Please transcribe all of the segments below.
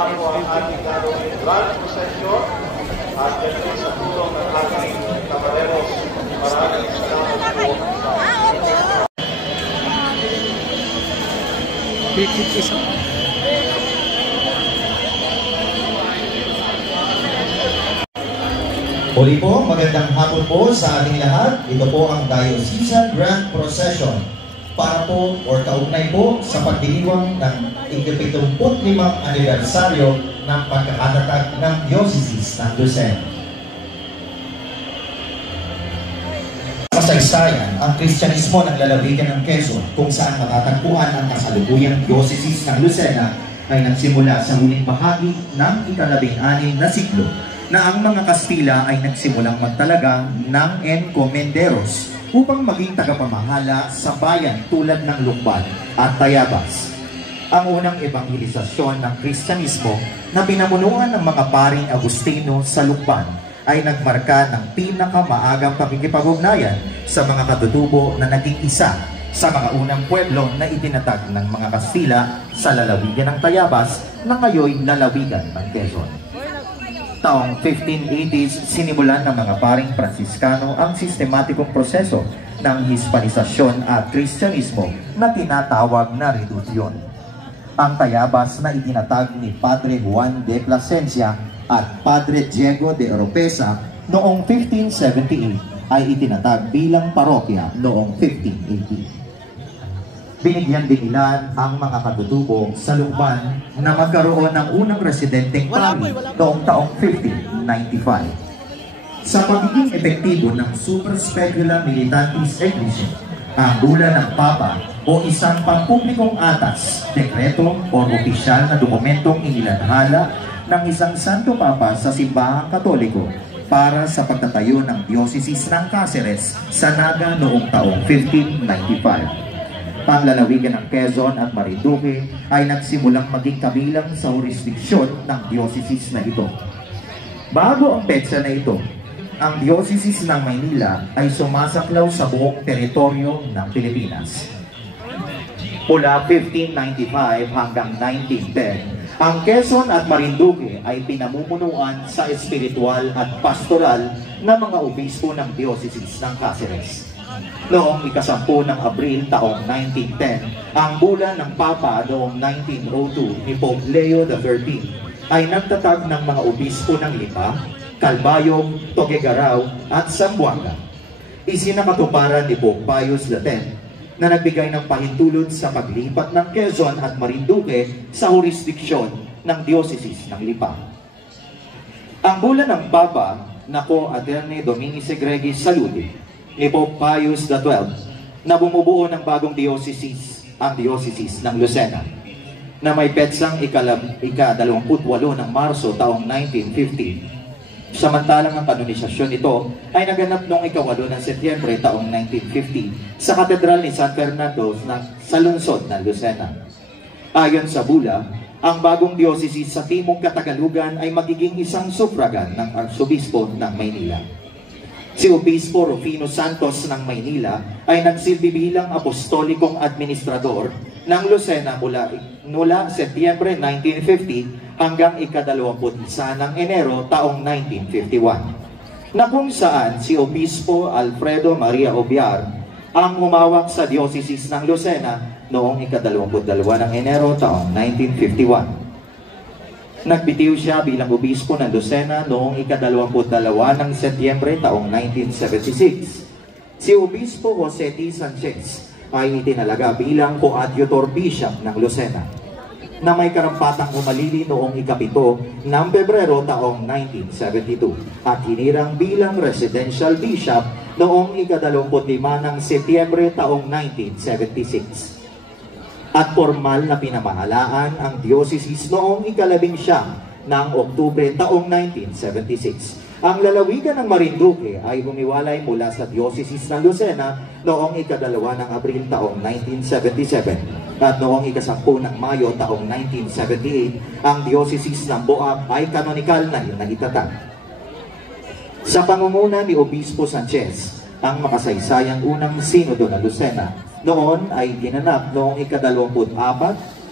Ako ang ating gagawin grand procession at yan din sa tulong ng ating kamareros. Maraming salamat po. Muli po, magandang hapon po sa ating lahat. Ito po ang Diocesan Grand Procession para po or kaugnay po sa pagdiriwang ng 75 anibersaryo ng pagkakatatag ng Diocese ng Lucena. Kasaysayan ang Kristyanismo ng lalawigan ng Quezon, kung saan matatagpuan ang kasalukuyang Diocese ng Lucena ay nagsimula sa huling bahagi ng ika-16 na siklo na ang mga Kastila ay nagsimulang magtalaga ng encomenderos upang maging tagapamahala sa bayan tulad ng Lukban at Tayabas. Ang unang ebanghelisasyon ng Kristyanismo na pinamunuan ng mga paring Agustino sa Lukban ay nagmarka ng pinakamaagang pakikipag-ugnayan sa mga katutubo na naging isa sa mga unang pueblo na itinatag ng mga Kastila sa lalawigan ng Tayabas na ngayon lalawigan ng Quezon. Taong 1580s, sinimulan ng mga paring Fransiskano ang sistematikong proseso ng Hispanisasyon at Kristyanismo na tinatawag na redusyon. Ang Tayabas na itinatag ni Padre Juan de Plasencia at Padre Diego de Oropesa noong 1578 ay itinatag bilang parokya noong 1580. Binigyan din nila ang mga katutubo sa Lukban na magkaroon ng unang residenteng pari noong taong 1595. Sa pagiging epektibo ng Super-Specula Militantis Ecclesiae, ang bula ng Papa o isang pampublikong atas, dekreto o opisyal na dokumentong inilathala ng isang Santo Papa sa Simbahang Katoliko para sa pagtatayo ng Diocese ng Cáceres sa Naga noong taong 1595. Ang lalawigan ng Quezon at Marinduque ay nagsimulang maging kabilang sa jurisdiksyon ng diocese na ito. Bago ang petsa na ito, ang diocese ng Maynila ay sumasaklaw sa buong teritoryo ng Pilipinas. Mula 1595 hanggang 1910, ang Quezon at Marinduque ay pinamumunuan sa espiritual at pastoral na mga obispo ng diocese ng Cáceres. Noong ika-10 ng Abril taong 1910, ang bula ng Papa noong 1902 ni Pope Leo XIII ay nagtatag ng mga obispo ng Lipa, Calbayog, Tuguegarao at Zamboanga. Isinakatuparan ni Pope Pius X na nagbigay ng pahintulot sa paglipat ng Quezon at Marinduque sa jurisdiksyon ng Diocese ng Lipa. Ang bula ng Papa na Quo Aeterni Domini Egregis Saludi ni Pope Pius XII na bumubuo ng bagong diocese, ang Diocese ng Lucena, na may petsang ika-28 ng Marso taong 1950. Samantalang ang kanonisasyon nito ay naganap noong ika-8 ng Setyembre taong 1950 sa Katedral ni San Fernando sa lungsod ng Lucena. Ayon sa bula, ang bagong diocese sa Timog Katagalugan ay magiging isang suffragan ng Arsobispo ng Maynila. Si Obispo Rufino Santos ng Maynila ay nagsilbi bilang apostolikong administrador ng Lucena mula Setyembre 1950 hanggang ika-21 ng Enero taong 1951, na kung saan si Obispo Alfredo Maria Obiar ang humawak sa Diocese ng Lucena noong ika-22 ng Enero taong 1951. Nagbitiw siya bilang obispo ng Lucena noong ika-22 ng Setyembre taong 1976. Si Obispo Jose T. Sanchez ay itinalaga bilang coadjutor bishop ng Lucena, na may karampatang umalili noong ika-7 ng Pebrero taong 1972 at hinirang bilang residential bishop noong ika-25 ng Setyembre taong 1976. At formal na pinamahalaan ang diocese noong ika-11 ng Oktubre taong 1976. Ang lalawigan ng Marinduque ay humiwalay mula sa diocese ng Lucena noong ika-2 ng Abril taong 1977. At noong ika-10 ng Mayo taong 1978, ang diocese ng Boab ay kanonikal na naitatag. Sa pangunguna ni Obispo Sanchez, ang makasaysayang unang sinodo ng Lucena noon ay ginanap noong ika-24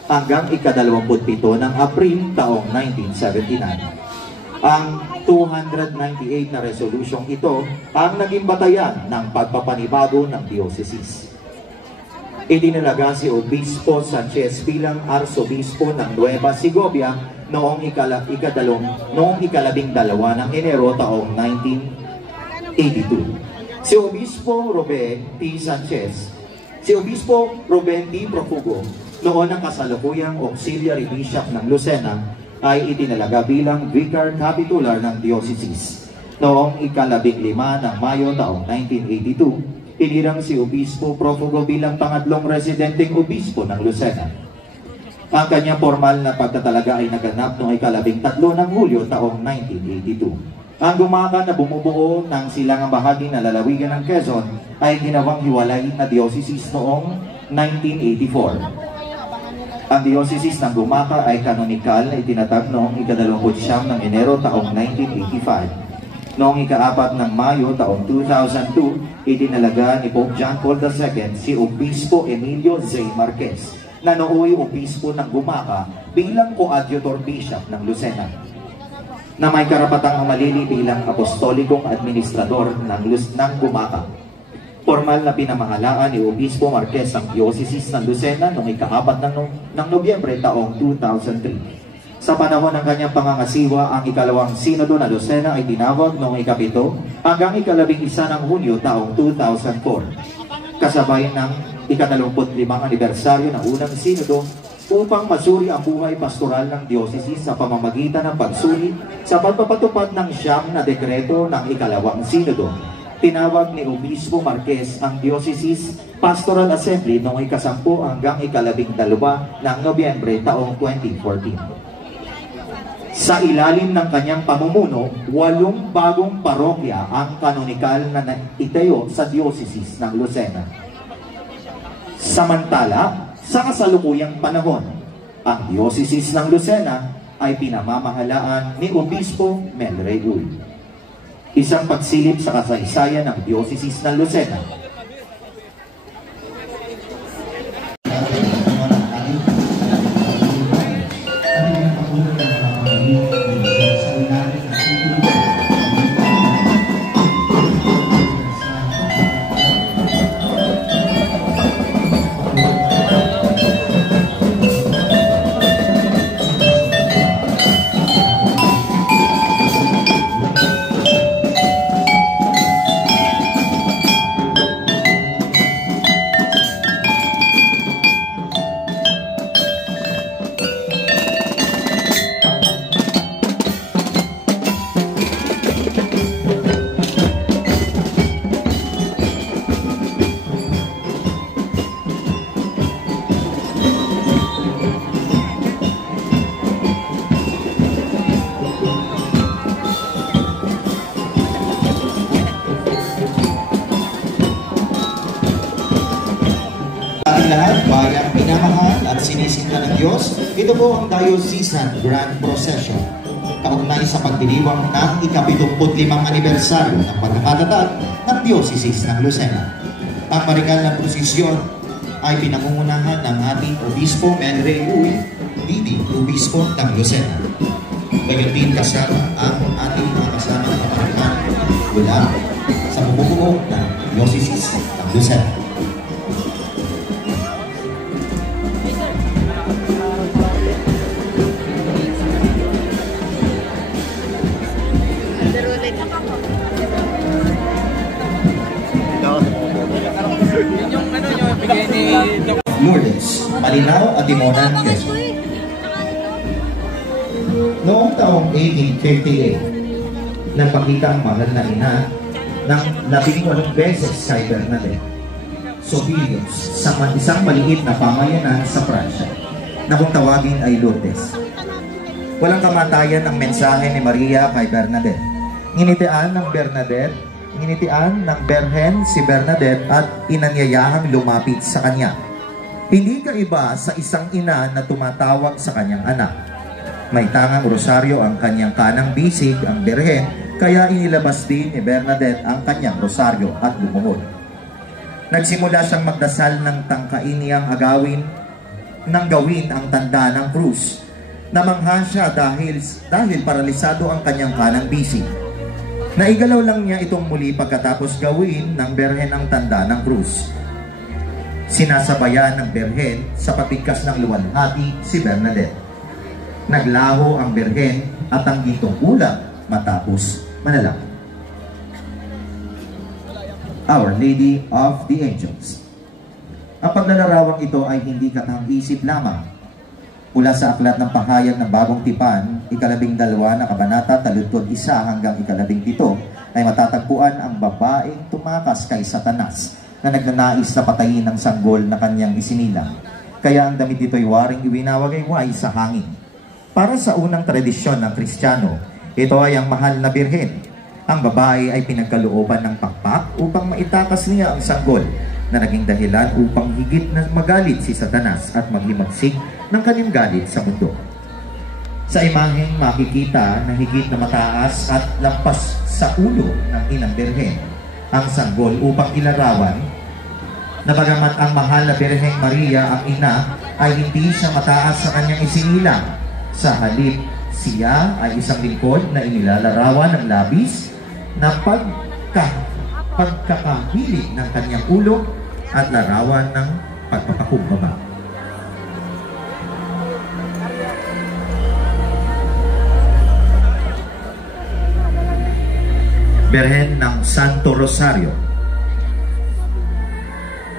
hanggang ika-27 ng Abril taong 1979. Ang 298 na resolusyong ito ang naging batayan ng pagpapanibago ng diocese. Itinalaga si Obispo Sanchez bilang Arsobispo ng Nueva Segovia noong ikalabing-dalawa ng Enero taong 1982. Si Obispo Ruben T. Profugo, noon ang kasalukuyang Auxiliary Bishop ng Lucena, ay itinalaga bilang Vicar Capitular ng Diocese. Noong ika-15 ng Mayo taong 1982, inirang si Obispo Profugo bilang pangatlong residenteng obispo ng Lucena. Ang kanyang formal na pagtatalaga ay naganap noong ika-13 ng Hulyo taong 1982. Ang gumaka na bumubuo ng silangang bahagi na lalawigan ng Quezon ay ginawang hiwalay na diocese noong 1984. Ang diocese ng Gumaka ay kanonikal na itinatag noong ika-29 ng Enero taong 1985. Noong ika-4 ng Mayo taong 2002, itinalaga ni Pope John Paul II si Obispo Emilio Z. Marquez, na nooy obispo ng Gumaka bilang coadjutor bishop ng Lucena, na may karapatang humalili bilang apostolikong administrador ng Gumaka. Formal na pinamahalaan ni Obispo Marquez ang diocese ng Lucena noong ika-4 ng Nobyembre taong 2003. Sa panahon ng kanyang pangangasiwa, ang ikalawang Sinodo na Lucena ay tinawag noong ika-7 hanggang ika-11 ng Hunyo taong 2004. Kasabay ng ika-25 anibersaryo ng unang Sinodo upang masuri ang buhay pastoral ng diocese sa pamamagitan ng pagsulit sa pagpapatupad ng 9 na dekreto ng ikalawang Sinodo. Tinawag ni Obispo Marquez ang Diocese Pastoral Assembly noong ika-10 hanggang ika-12 ng Nobyembre taong 2014. Sa ilalim ng kanyang pamumuno, 8 bagong parokya ang kanonikal na itayo sa Diocese ng Lucena. Samantala, sa kasalukuyang panahon, ang Diocese ng Lucena ay pinamamahalaan ni Obispo Mel Reyul. Isang pagsilip sa kasaysayan ng Diocese ng Lucena. Lahat, bagang pinamahal at sinisinta ng Diyos, ito po ang Diocesan Grand Procession. Kaugnay sa pagdiriwang ng ika-75 anibersaryo ng pagkakatatag ng Diocese ng Lucena. Ang marigal na prosesyon ay pinangungunahan ng ating Obispo Mel Reyul, leading Obispo ng Lucena. Gayon din kasama ang ating mga kasama ng kaparikan mula sa bumubuo ng Diocese ng Lucena. Lourdes, Marilao at Timonan, Quezon. Noong taong 1858, nagpakita ang mahal na ina ng 18 beses kay Bernadette Sobilius sa isang maliit na pamayanan sa Pransya na kung tawagin ay Lourdes. Walang kamatayan ang mensahe ni Maria kay Bernadette. Nginitian ng Berhen si Bernadette at inanyayahang lumapit sa kanya. Hindi kaiba sa isang ina na tumatawag sa kanyang anak. May tangang rosaryo ang kanyang kanang bisig, ang Berhen, kaya inilabas din ni Bernadette ang kanyang rosaryo at lumungod. Nagsimula siyang magdasal ng tangkain niyang agawin nang gawin ang tanda ng krus. Namangha siya dahil paralisado ang kanyang kanang bisig. Naigalaw lang niya itong muli pagkatapos gawin ng berhen ang tanda ng krus. Sinasabayan ng berhen sa pagbigkas ng luwalhati si Bernadette. Naglaho ang berhen at ang gintong ulap matapos manalangin. Our Lady of the Angels. Ang paglalarawang ito ay hindi katang-isip lamang. Mula sa aklat ng pahayag ng Bagong Tipan, 12 na kabanata, taludtod 1 hanggang 17, ay matatagpuan ang babaeng tumakas kay Satanas na nagnanais na patayin ng sanggol na kanyang isinilang. Kaya ang damit ito'y waring iwinawagayway sa hangin. Para sa unang tradisyon ng Kristiyano, ito ay ang mahal na birhen. Ang babae ay pinagkalooban ng pakpak upang maitakas niya ang sanggol na naging dahilan upang higit na magalit si Satanas at maghimagsik ng kanyang galit sa mundo. Sa imaheng makikita na higit na mataas at lampas sa ulo ng inang birhen ang sanggol upang ilarawan na bagamat ang mahal na Birheng Maria ang ina ay hindi siya mataas sa kanyang isinilang. Sa halip, siya ay isang lingkod na inilalarawan ng labis na pagkakahilig ng kanyang ulo at larawan ng pagpapakumbaba. Birhen ng Santo Rosario.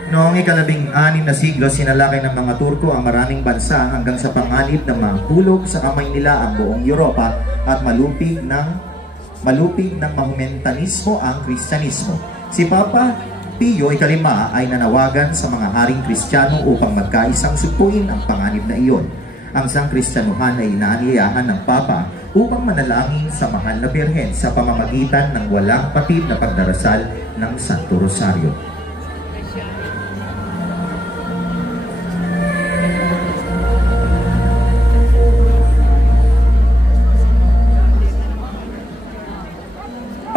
Noong 16 na siglo, sinalakay ng mga Turko ang maraming bansa hanggang sa panganib na mahulog sa kamay nila ang buong Europa at malupig ng mahumentanismo ang Kristyanismo. Si Papa Pio ika-5 ay nanawagan sa mga haring Kristiyano upang magkaisang sugpuin ang panganib na iyon. Ang Sangkristyanuhan ay inaanyayahan ng Papa upang manalangin sa mahal na Birhen sa pamamagitan ng walang patid na pagdarasal ng Santo Rosario.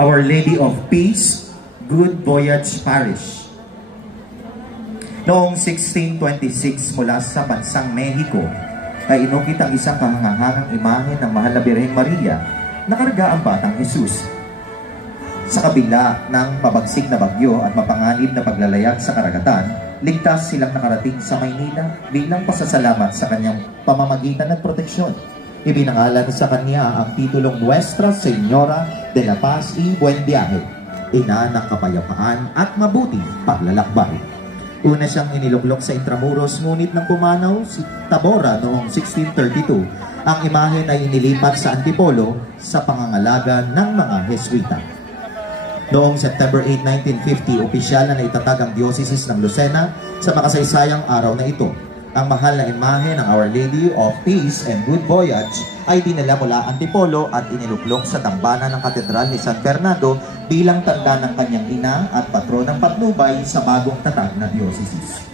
Our Lady of Peace, Good Voyage Parish. Noong 1626 mula sa bansang Mexico, ay inukit ang isang kahangahangang imahe ng mahal na Birheng Maria na karga ang batang Jesus. Sa kabila ng mabagsik na bagyo at mapanganib na paglalayag sa karagatan, ligtas silang nakarating sa Maynila bilang pasasalamat sa kanyang pamamagitan at proteksyon. Ibinangalan sa kanya ang titulong Nuestra Señora de la Paz y Buen Viaje, ina ng kapayapaan at mabuting paglalakbay. Una siyang iniluklok sa Intramuros, ngunit nang pumanaw si Tabora noong 1632, ang imahen ay inilipat sa Antipolo sa pangangalaga ng mga Jesuita. Noong September 8, 1950, opisyal na naitatag ang Diocese ng Lucena sa makasaysayang araw na ito. Ang mahal na imahe ng Our Lady of Peace and Good Voyage ay dinala mula Antipolo at iniluklok sa dambana ng Katedral ni San Fernando bilang tanda ng kanyang ina at patronang patnubay sa bagong tatag na diocese.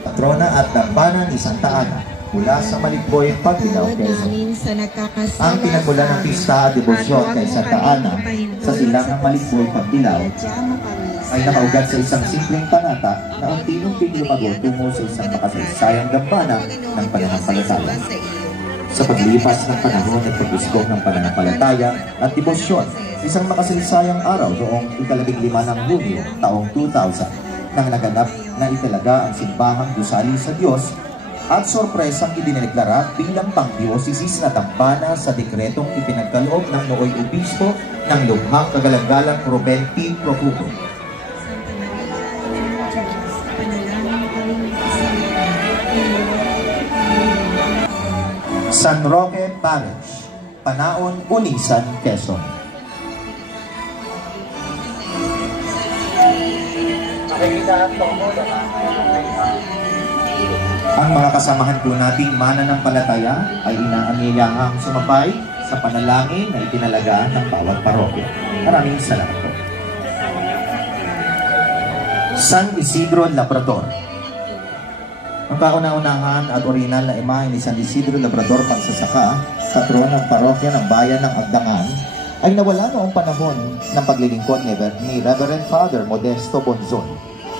Patrona at dambana ni Santa Ana mula sa Maligboy, Pagbilao, Quezon. Ang pinagmula ng pista at debosyon kay Santa Ana sa silangang Maligboy, Pagbilao ay nakaugat sa isang simpleng panata na ang tinong lumago tungo sa isang makasaysayang dambana ng pananampalataya. Sa paglipas ng panahon at pag-usbong ng pananampalataya at debosyon, isang makasaysayang araw noong 15 ng Hunyo, taong 2000, nang naganap na italaga ang simbahang gusali sa Diyos at sorpresang idineklara bilang pang-diocesis na dambana sa dekretong ipinagkaloob ng nooy obispo ng Lubhang Kagalanggalang Ruben P. Profumo. San Roque Parish, Panaon, Unisan, Quezon. Ang mga kasamahan po nating mananampalataya ay inaanyayahang sumabay sa panalangin na itinalagaan ng bawat parokya. Maraming salamat po. San Isidro Labrador. Ang kauna-unahan at orinal na imahe ni San Isidro Labrador Pagsasaka, patron ng parokya ng bayan ng Agdangan, ay nawala noong panahon ng paglilingkod ni Reverend Father Modesto Bonzon.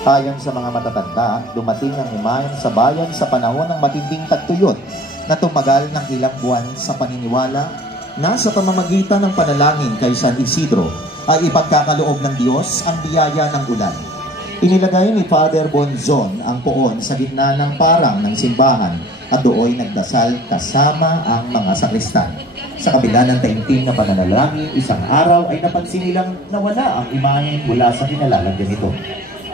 Ayon sa mga matatanda, dumating ang imahen sa bayan sa panahon ng matinding tagtuyot na tumagal ng ilang buwan sa paniniwala na sa pamamagitan ng panalangin kay San Isidro ay ipagkakaloob ng Diyos ang biyaya ng ulan. Inilagay ni Father Bonzon ang poon sa gitna ng parang ng simbahan at dooy nagdasal kasama ang mga sakristan. Sa kabila ng taimtim na pananalangin, isang araw ay napansin nilang nawala ang imahen mula sa kinalalagyan nito.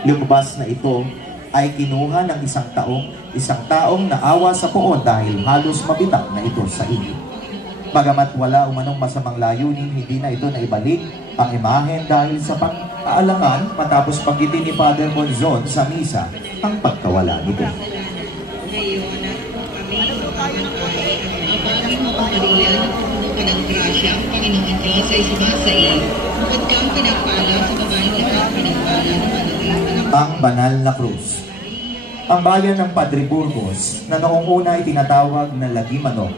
Lumabas na ito ay kinuha ng isang taong naawa sa poon dahil halos mabitak na ito sa inyo. Bagamat wala umanong masamang layunin, hindi na ito naibalik ang imahen dahil sa pang-aalangan matapos panggitin ni Father Bonzon sa misa ang pagkawala nito. Ang banal na krus. Ang bayan ng Padre Burgos na noong una ay tinatawag na Lagimano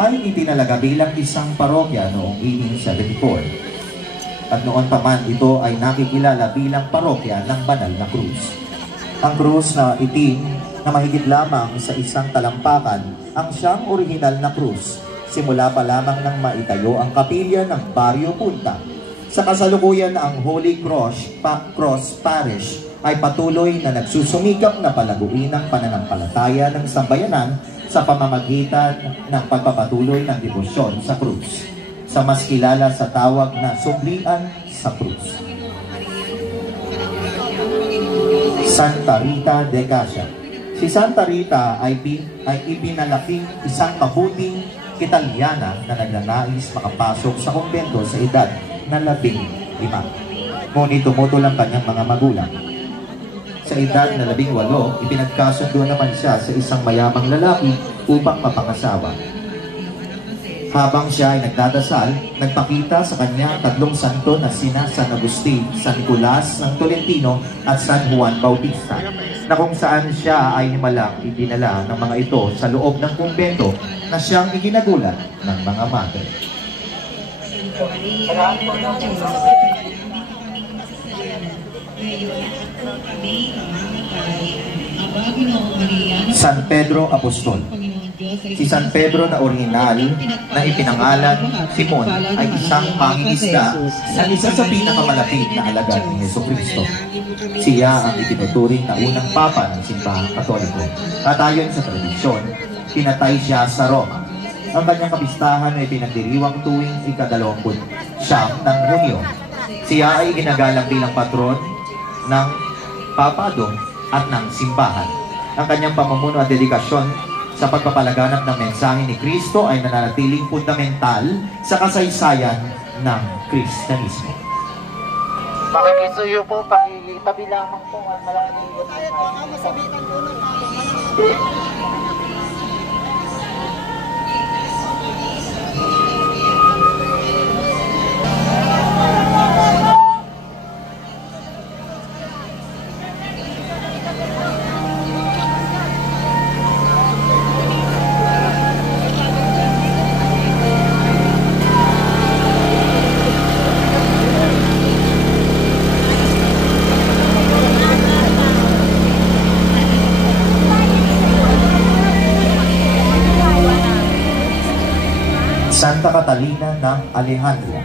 ay itinalaga bilang isang parokya noong 1874. At noon pa man ito ay nakikilala bilang parokya ng banal na krus. Ang krus na itim na mahigit lamang sa isang talampakan ang siyang orihinal na krus. Simula pa lamang nang maitayo ang kapilya ng Barrio Punta. Sa kasalukuyan ang Holy Cross Parish ay patuloy na nagsusumikap na palaguin ang pananampalataya ng sambayanan sa pamamagitan ng pagpapatuloy ng debosyon sa krus, sa mas kilala sa tawag na Sublian sa Krus. Santa Rita de Casia. Si Santa Rita ay ipinalaking isang mabuting Italiana na nagnanais makapasok sa kumbento sa edad na 15. Ngunit tumutol ang kanyang mga magulang. Sa edad na 18, ipinagkasundo naman siya sa isang mayamang lalaki upang mapangasawa. Habang siya ay nagdadasal, nagpakita sa kanya ang tatlong santo na sina San Agustin, San Nicolas ng Tolentino at San Juan Bautista, na kung saan siya ay himalang idinala ng mga ito sa loob ng kumbento na siyang iginagulat ng mga madre. San Pedro Apostol. Si San Pedro na orihinal na ipinangalan Simon ay isang mangingisda na isa sa pinakamalapit na alagad ni Jesucristo. Siya ang itinuturing na unang papa ng simbahang Katoliko. At ayon sa tradisyon, pinatay siya sa Roma. Ang kanyang kapistahan ay pinagdiriwang tuwing ika-29 ng Hunyo. Siya ay ginagalang bilang patron ng papadong at ng simbahan. Ang kanyang pamumuno at dedikasyon sa pagpapalaganap ng mensahe ni Kristo ay nananatiling fundamental sa kasaysayan ng Kristyanismo. Makikisuyo po, pakitabi lamang po at malaking ikot na Santa Catalina ng Alejandria.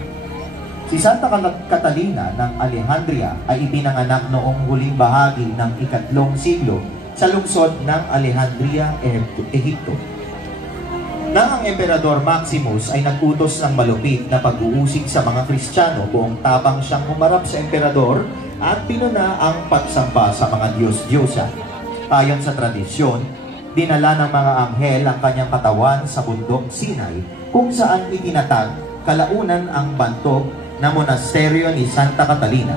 Si Santa Catalina ng Alejandria ay ipinanganak noong huling bahagi ng ika-3 siglo sa lungsod ng Alejandria, Ehipto. Nang ang Emperador Maximus ay nag-utos ng malupit na pag-uusig sa mga Kristiyano, buong tapang siyang humarap sa Emperador at pinuna ang pagsamba sa mga Diyos-Diyosa. Ayon sa tradisyon, dinala ng mga anghel ang kanyang katawan sa bundok Sinai, kung saan itinatag kalaunan ang bantog na monasteryo ni Santa Catalina.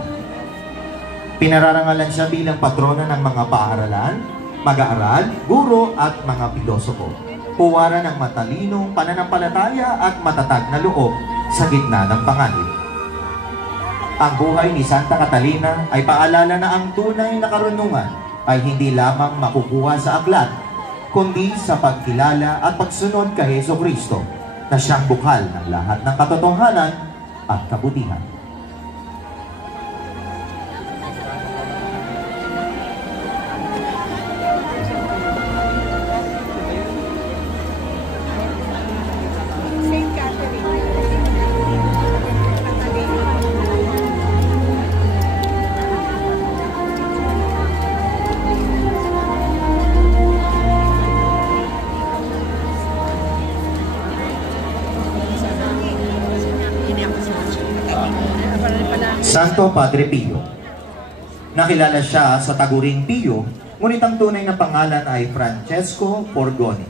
Pinararangalan siya bilang patrona ng mga paaralan, mag-aaral, guro at mga pilosopo. Puwara ng matalinong pananampalataya at matatag na loob sa gitna ng panganib. Ang buhay ni Santa Catalina ay paalala na ang tunay na karunungan ay hindi lamang makukuha sa aklat, kundi sa pagkilala at pagsunod kay Jesucristo, na siyang bukhal ng lahat ng katotohanan at kabutihan. Santo Padre Pio. Nakilala siya sa taguring Pio, ngunit ang tunay na pangalan ay Francesco Borgone.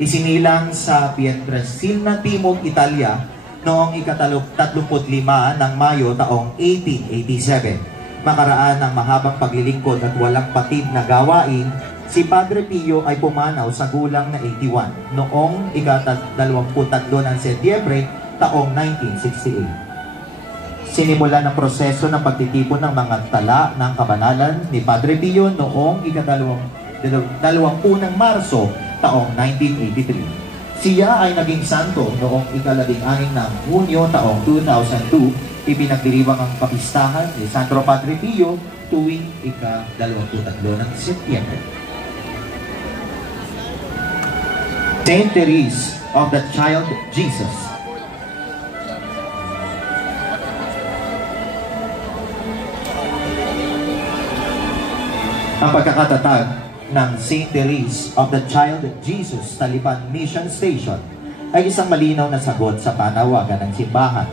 Isinilang sa Pietrelcina, Timog, Italia noong ika-35 ng Mayo taong 1887. Makaraan ng mahabang paglilingkod at walang patid na gawain, si Padre Pio ay pumanaw sa gulang na 81 noong ika-23 ng Setyembre taong 1968. Sinimula ng proseso ng pagtitipon ng mga tala ng kabanalan ni Padre Pio noong ika-20 ng Marso taong 1983. Siya ay naging santo noong ika-16 ng Hunyo taong 2002. Ipinagdiriwang ang kapistahan ni Santo Padre Pio tuwing ika-23 ng Setyembre. Saint Therese of the Child Jesus. Ang pagkakatatag ng Saint Therese of the Child Jesus Talipan Mission Station ay isang malinaw na sagot sa panawagan ng simbahan,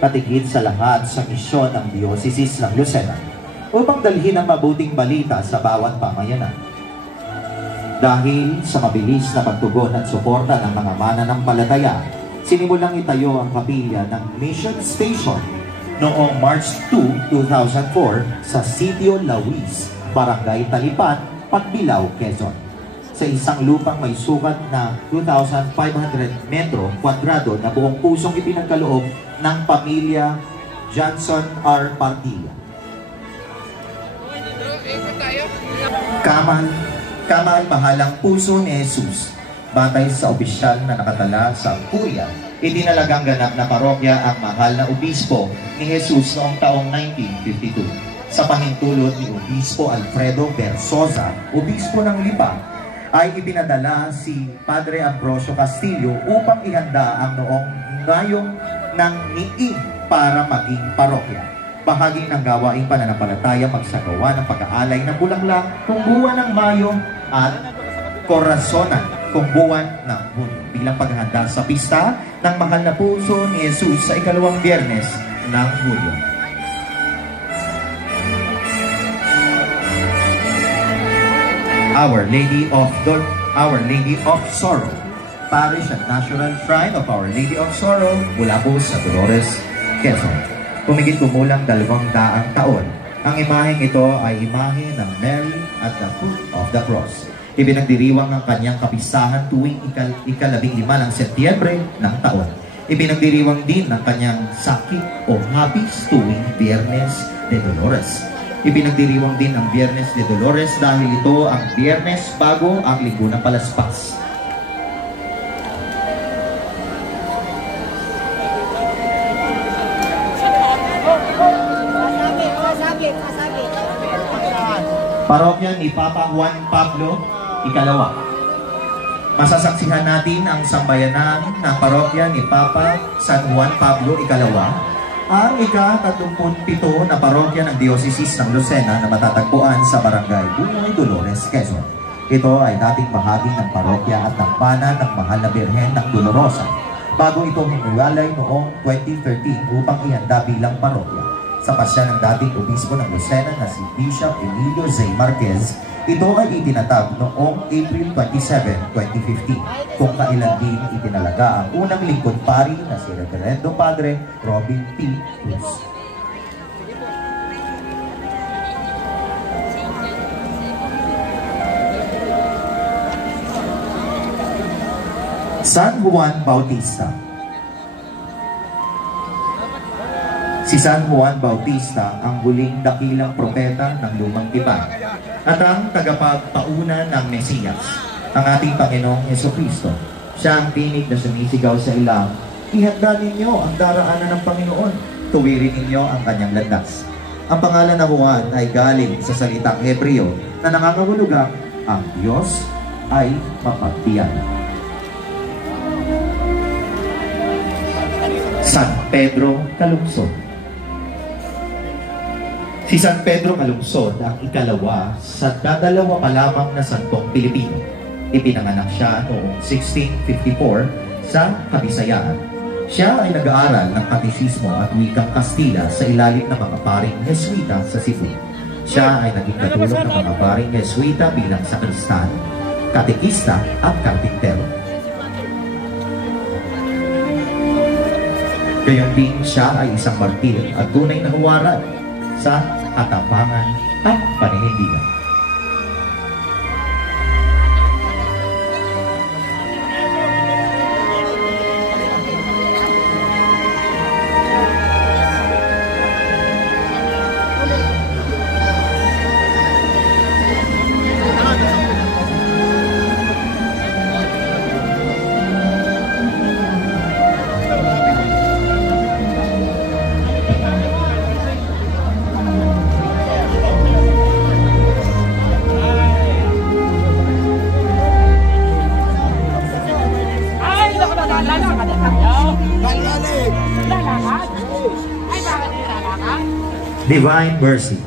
patigid sa lahat sa misyon ng Diocese ng Lucena upang dalhin ang mabuting balita sa bawat pamayanan. Dahil sa mabilis na pagtugon at suporta ng mga mananampalataya, sinimulang itayo ang kapilya ng Mission Station noong March 2, 2004 sa Sitio Lawis, Barangay Talipan, Pagbilao, Quezon. Sa isang lupang may sukat na 2,500 metro kwadrado na buong pusong ipinagkaloob ng pamilya Johnson R. Partilla. Kamal-mahalang puso ni Jesus, batay sa opisyal na nakatala sa Kuya, itinalagang ganap na parokya ang mahal na obispo ni Jesus noong taong 1952. Sa pahintulot ni Obispo Alfredo Bersosa, Obispo ng Lipa, ay ipinadala si Padre Ambrosio Castillo upang ihanda ang noong ngayong ng niig para maging parokya. Bahagi ng gawaing pananampalataya magsagawa ng pag-aalay ng bulaklak kung buwan ng Mayo at korasonan kung buwan ng Hunyo bilang paghahanda sa pista ng mahal na puso ni Jesus sa ikalawang Biyernes ng Hunyo. Our Lady of Sorrow, Parish and National Shrine of Our Lady of Sorrow, mula po sa Dolores, Quezon. Kumigit kumulang 200 taon. Ang imaheng ito ay imahe ng Mary at the Foot of the Cross. Ipinagdiriwang ang kanyang kapistahan tuwing ika-15 ng Setyembre ng taon. Ipinagdiriwang din ang kanyang sakit o hapis tuwing Biyernes de Dolores. Ipinagdiriwang din ang Biyernes de Dolores dahil ito ang Biyernes bago ang Linggo ng Palaspas. Parokya ni Papa Juan Pablo Ikalawa. Masasaksihan natin ang sambayanan ng parokya ni Papa San Juan Pablo Ikalawa, ang ika-37 na parokya ng Diocese ng Lucena na matatagpuan sa Barangay Bunoy, Dolores, Quezon. Ito ay dating bahagi ng parokya at tampanan ng Mahal na Birhen ng Dolorosa bago ito hiniwalay noong 2013 upang ihanda bilang parokya. Sa pasya ng dating obispo ng Lucena na si Bishop Emilio Zay Marquez, ito ay itinatag noong April 27, 2015, kung kailan din itinalaga ang unang lingkod pari na si Reverendo Padre Robin P. Cruz. San Juan Bautista. Si San Juan Bautista ang huling dakilang propeta ng Lumang Tipan at ang tagapagpauna ng Mesiyas, ang ating Panginoong Jesucristo. Siya ang tinig na sumisigaw sa ilang, ihanda ninyo ang daraanan ng Panginoon, tuwirin ninyo ang kanyang landas. Ang pangalan na Juan ay galing sa salitang Hebreo na nangangahulugang ang Diyos ay mapagtiyan. San Pedro Calungsod. Si San Pedro Calungsod ang ikalawa sa dadalawa pa lamang na santong Pilipino. Ipinanganak siya noong 1654 sa Kabisayaan. Siya ay nag-aaral ng katisismo at wikang Kastila sa ilalim ng mga paring Jesuita sa Cebu. Siya ay naging katulong ng mga paring Jesuita bilang sakristan, katekista at karpintero. Gayon din siya ay isang martir at tunay na huwaran sa katapangan at paninindigan. Divine Mercy.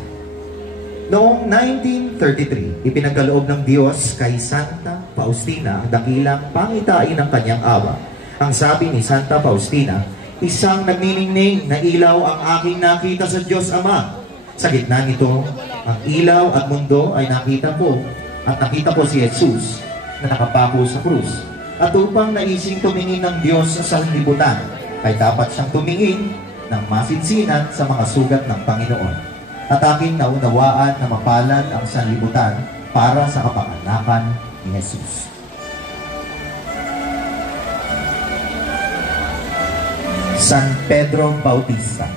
Noong 1933, ipinagkaloob ng Diyos kay Santa Faustina ang dakilang pangitain ng kanyang awa. Ang sabi ni Santa Faustina, isang nagniningning na ilaw ang aking nakita sa Diyos Ama. Sa gitna nito, ang ilaw at mundo ay nakita ko at nakita ko si Jesus na nakapako sa krus. At upang naising tumingin ng Diyos sa sanlibutan, ay dapat siyang tumingin ng masinsinan sa mga sugat ng Panginoon. At aking naunawaan na mapalad ang sanlibutan para sa kapanganakan ni Jesus. San Pedro Bautista.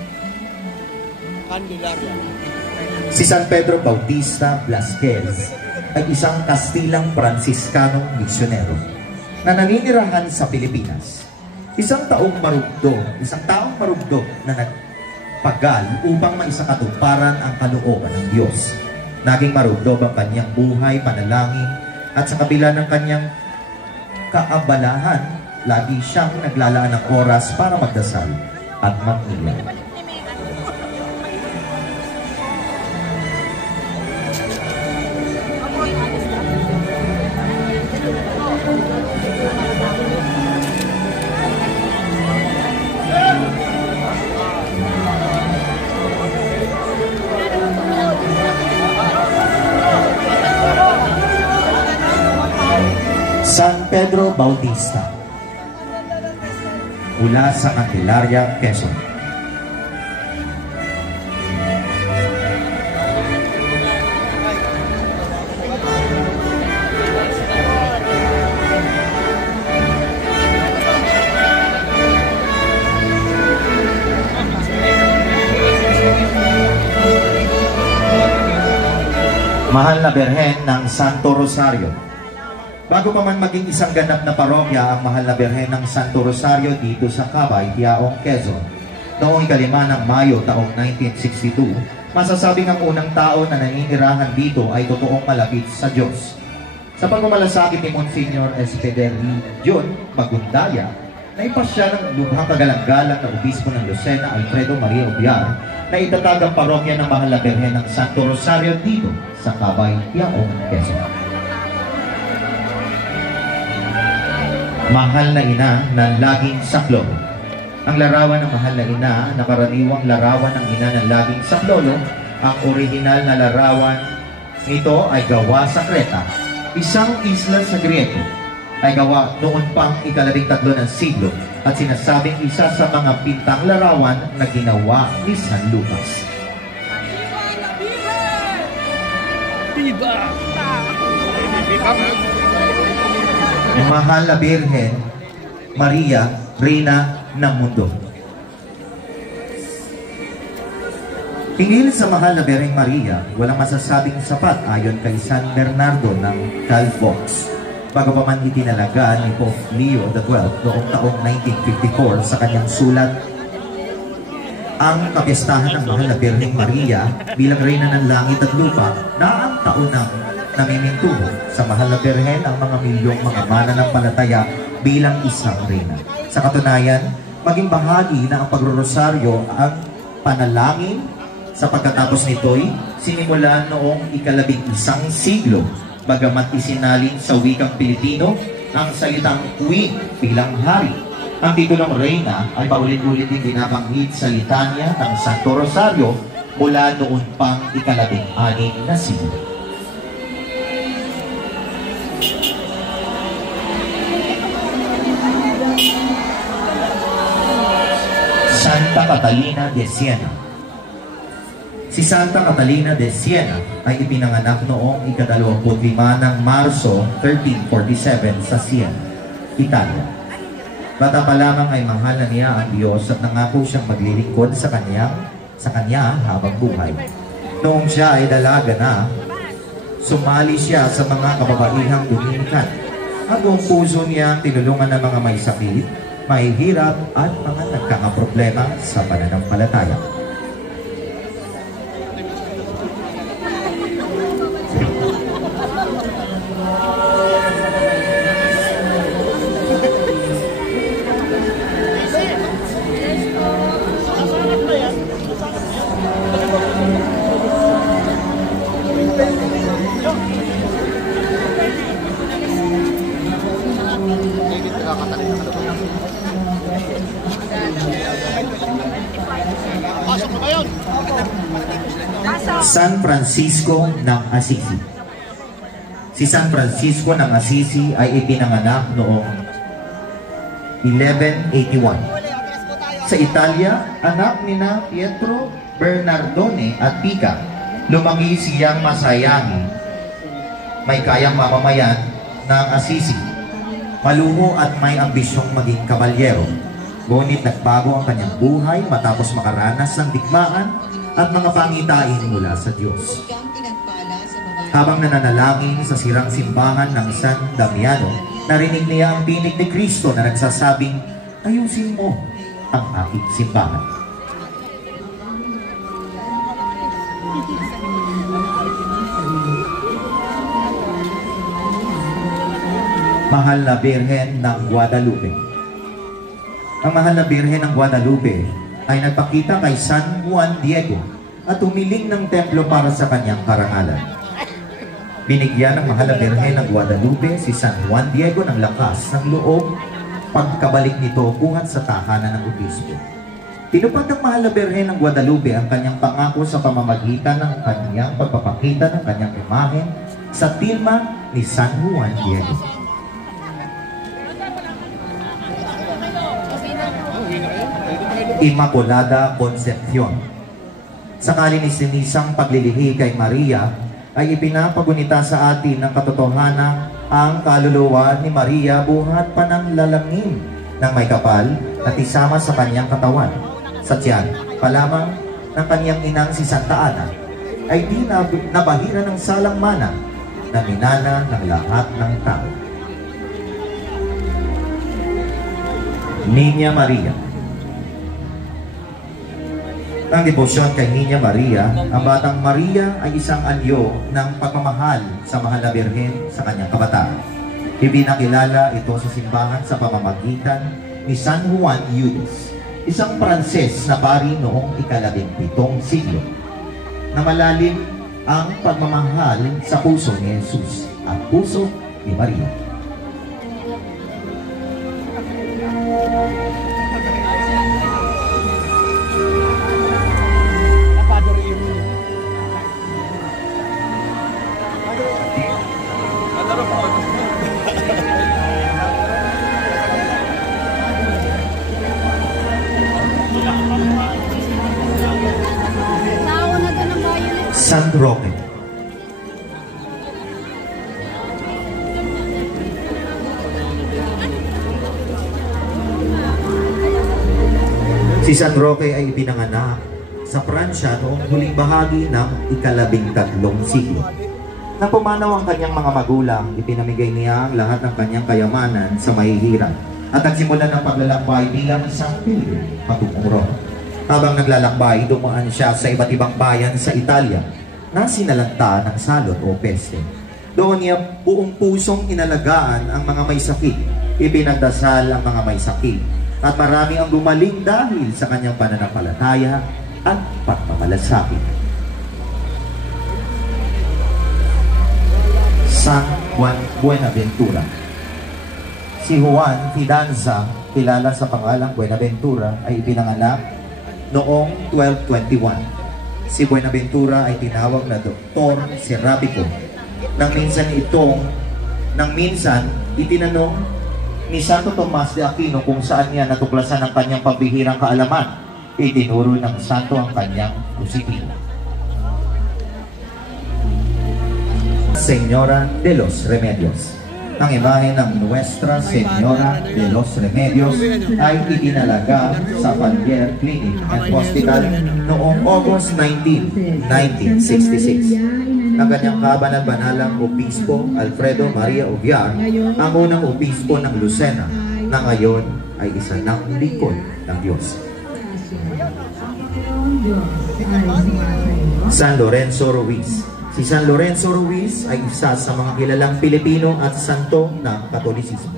Si San Pedro Bautista Blasquez ay isang Kastilang Pransiskanong misyonero na naninirahan sa Pilipinas. Isang taong marugdo na nagpagal upang maisakatuparan ang kalooban ng Diyos. Naging marugdo ang kanyang buhay, panalangin, at sa kabila ng kanyang kaabalahan, lagi siyang naglalaan ng oras para magdasal at mag-iyak. San Pedro Bautista, mula sa Candelaria, Quezon. Mahal na Birhen ng Santo Rosario. Bago pa man maging isang ganap na parokya ang Mahal na Birhen ng Santo Rosario dito sa Cabay, Piaong, Quezon, noong 5 ng Mayo taong 1962, masasabing ang unang tao na naninirahan dito ay totoong malapit sa Diyos. Sa pagmamalasakit ni Monsignor Espederi John Magundaya, naipasya ng lubhang kagalang-galang na obispo ng Lucena, Alfredo Maria Obiar, na itatag ang parokya ng Mahal na Birhen ng Santo Rosario dito sa Cabay, Piaong, Quezon. Mahal na Ina ng Laging Saklolo. Ang larawan ng Mahal na Ina na karaniwang larawan ng Ina ng Laging Saklolo, ang orihinal na larawan nito ay gawa sa Creta, isang isla sa Griego. Ay gawa noon pang ika-13 ng siglo at sinasabing isa sa mga pintang larawan na ginawa ni San Lucas. Viva! Mahal na Birhen Maria, Reyna ng Mundo. Hinggil sa Mahal na Birhen Maria, walang masasabing sapat ayon kay San Bernardo ng Calvox. Bago pa man itinalaga ni Pope Leo XII noong taong 1954 sa kanyang sulat, ang kapistahan ng Mahal na Birhen Maria bilang Reyna ng Langit at Lupa na ang taunang namimintuho sa Mahal na Birhen ang mga milyong mga mananampalataya bilang isang reyna. Sa katunayan, maging bahagi na ang pagrorosaryo ang panalangin sa pagkatapos nito'y sinimulan noong ika-11 siglo, bagamat isinalin sa wikang Pilipino ang salitang Queen bilang hari Ang titulong Reyna ay paulit-ulit din binabanggit sa litanya ng Santo Rosario mula noon pang ika-16 na siglo. Santa Catalina de Siena. Si Santa Catalina de Siena ay ipinanganak noong ika-25 ng Marso 1347 sa Siena, Italia. Bata pa lamang ay mahal na niya ang Diyos at nangako siyang maglilingkod sa Kanya habang buhay. Noong siya ay dalaga na, sumali siya sa mga kababaihang Dominican. At buong puso niya tinulungan ng mga may sakit, may hirap at mga nagkakaproblema sa pananampalataya. San Francisco ng Assisi. Si San Francisco ng Assisi ay ipinanganak noong 1181. Sa Italia, anak nina Pietro Bernardone at Pica. Lumaki siyang masayahin, may kayang mamamayan ng Assisi. Maluho at may ambisyong maging kabalyero. Ngunit nagbago ang kanyang buhay matapos makaranas ng digmaan at mga pangitain mula sa Diyos. Habang nananalangin sa sirang simbahan ng San Damiano, narinig niya ang tinig ni Kristo na nagsasabing, "Ayusin mo ang aking simbahan." Mahal na Birhen ng Guadalupe. Ang Mahal na Birhen ng Guadalupe ay nagpakita kay San Juan Diego at humiling ng templo para sa kanyang karangalan. Binigyan ng Mahal na Birhen ng Guadalupe si San Juan Diego ng lakas ng loob pagkabalik nito kungat sa tahanan ng obispo. Tinupad ng Mahal na Birhen ng Guadalupe ang kanyang pangako sa pamamagitan ng kanyang pagpapakita ng kanyang imahen sa tilma ni San Juan Diego. Immaculada Concepcion. Sakali ni sinisang paglilihi kay Maria, ay ipinapagunita sa atin ng katotohanan ang kaluluwa ni Maria buhat pa ng lalangin ng may kapal at isama sa kanyang katawan. Sa tiyan pa lamang ng kanyang inang si Santa Ana ay di nabahira ng salang mana na minana ng lahat ng tao. Niña Maria. Ang debosyon kay Niña Maria, ang Batang Maria ay isang anyo ng pagmamahal sa Mahal na Birhen sa kanyang kabataan. Ipinakilala ito sa simbahan sa pamamagitan ni San Juan Eudes, isang Pranses na pari noong ika-17 siglo, na malalim ang pagmamahal sa puso ni Jesus at puso ni Maria. San Roque. Si San Roque ay ipinanganak sa Pransya noong huling bahagi ng ika-13 siglo. Nang pumanaw ang kanyang mga magulang, ipinamigay niya ang lahat ng kanyang kayamanan sa mahihirap at nagsimula ng paglalakbay bilang isang pilgrim patungong Roma. Habang naglalakbay, dumaan siya sa iba't ibang bayan sa Italia na sinalanta ng salot o peste. Doon niya buong pusong inalagaan ang mga may sakit, ipinagdasal ang mga may sakit, at marami ang gumaling dahil sa kanyang pananampalataya at pagmamalasakit. San Juan Buenaventura. Si Juan Fidanza kilala sa pangalang Buenaventura, ay ipinanganak noong 1221. Si Buenaventura ay tinawag na Doktor Serapico. Nang minsan itinanong ni Santo Tomas de Aquino kung saan niya natuklasan ang kanyang pambihirang kaalaman. Itinuro ng santo ang kanyang kusipin. Señora de los Remedios. Ang imahe ng Nuestra Señora de los Remedios ay itinalaga sa Palier Clinic and Hospital noong August 19, 1966. Ang kanyang kabanal-banalang obispo, Alfredo Maria Oviar, ang unang obispo ng Lucena, na ngayon ay isa ng lingkod ng Diyos. San Lorenzo Ruiz. Si San Lorenzo Ruiz ay isa sa mga kilalang Pilipino at santo ng Katolisismo.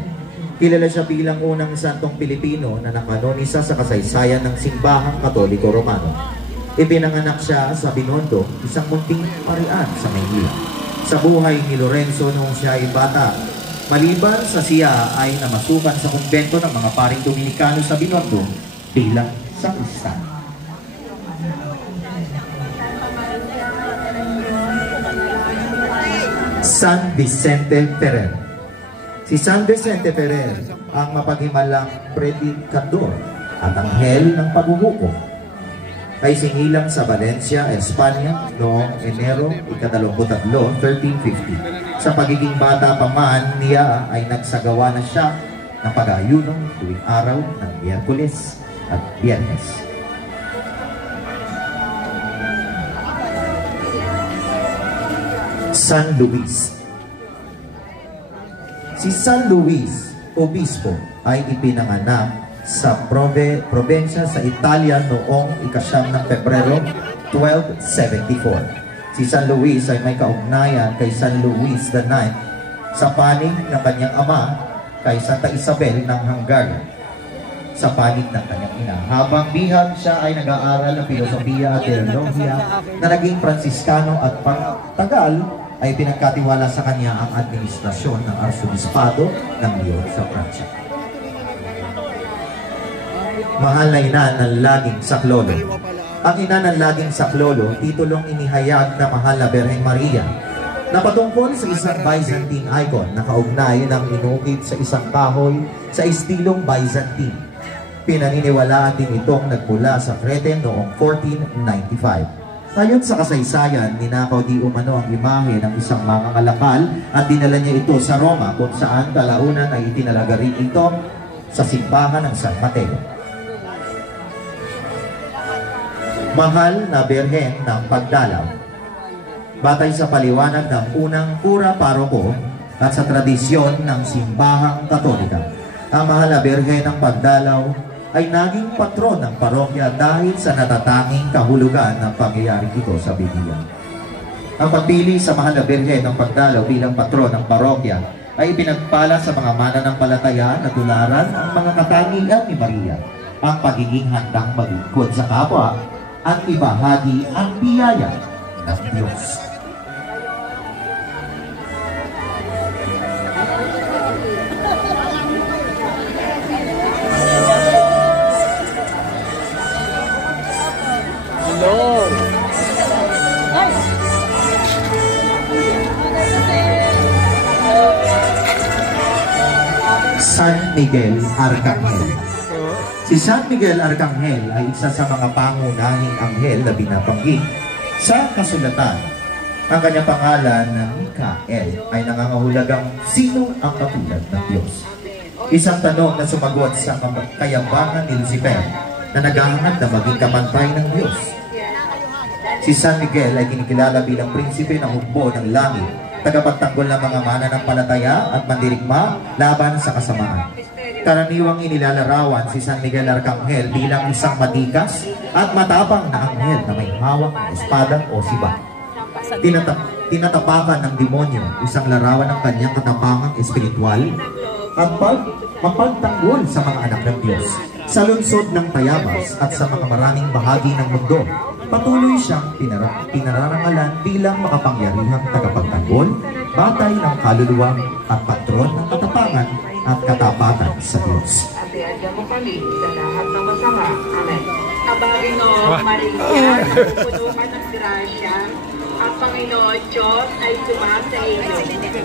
Kilala siya bilang unang santong Pilipino na nakanonisa sa kasaysayan ng simbahang Katoliko Romano. Ipinanganak siya sa Binondo, isang munting parian sa Maynila. Sa buhay ni Lorenzo noong siya ay bata, maliban sa siya ay namasukan sa kumbento ng mga paring Dominikano sa Binondo bilang sakristan. San Vicente Ferrer. Si San Vicente Ferrer ang mapaghimalang predikador at anghel ng paghuhukom. Ay sinilang sa Valencia, Espanya noong Enero 23, 1350. Sa pagiging bata pa man niya ay nagsagawa na siya ng pag-aayuno tuwing araw ng Miyerkules at Biyernes. San Luis. Si San Luis, obispo, ay ipinanganak sa probensya sa Italia noong ika-9 ng Pebrero 1274. Si San Luis ay may kaugnayan kay San Luis IX sa panig ng kanyang ama kay Santa Isabel ng Hungary sa panig ng kanyang ina. Habang bihag siya ay nag-aaral ng filosofiya at teolohiya na naging Fransiskano at pagtagal ay pinagkatiwala sa kanya ang administrasyon ng Arsobispado ng Lyon sa Pransya. Mahal na ina ng laging saklolo. Ang ina ng laging saklolo, titulong inihayag na Mahal na Birheng Maria, na patungkol sa isang Byzantine icon na kaugnay ng inukit sa isang kahoy sa estilong Byzantine. Pinaniniwalaan din itong nagmula sa Crete noong 1495. Ayon sa kasaysayan, ninakaw di umano ang imahe ng isang mangangalakal at dinala niya ito sa Roma kung saan kalaunan ay itinalaga rin ito sa simbahan ng San Mateo. Mahal na Birhen ng Pagdalaw. Batay sa paliwanag ng unang kura paroko at sa tradisyon ng simbahang Katolika, ang Mahal na Birhen ng Pagdalaw ay naging patron ng parokya dahil sa natatanging kahulugan ng pangyayari ito sa Biblia. Ang pagpili sa Mahal na Birhen ng Pagdalaw bilang patron ng parokya ay pinagpala sa mga mananampalataya na tularan ang mga katangian ni Maria, ang pagiging handang maglingkod sa kapwa at ibahagi ang biyaya ng Diyos. San Miguel Arcangel. Si San Miguel Arcangel ay isa sa mga pangunahing anghel na binabanggit sa kasulatan. Ang kanyang pangalan na Mikael ay nangangahulugang sino ang katulad ng Diyos. Isang tanong na sumagot sa kayabangan ni Lucifer na naghahangad na maging kapantay ng Diyos. Si San Miguel ay kinikilala bilang prinsipe ng hukbo ng langit, tagapagtanggol ng mga mananampalataya at mandirigma laban sa kasamaan. Karaniwang inilalarawan si San Miguel Arcangel bilang isang matikas at matapang na anghel na may hawak ng espada o sibat. Tinatapakan ng demonyo, isang larawan ng kanyang katapangang espiritual at mapagtanggol sa mga anak ng Diyos. Sa lungsod ng Tayabas at sa mga maraming bahagi ng mundo, patuloy siyang pinararangalan bilang makapangyarihang tagapagtanggol, batay ng kaluluwa at patron ng katapangan at katapatan sa Diyos. Gaganyan mo kami sa lahat ng masama. Amen. Panginoon Maria, puno ka ng grasya. Ang Panginoon Diyos ay sumasa iyo.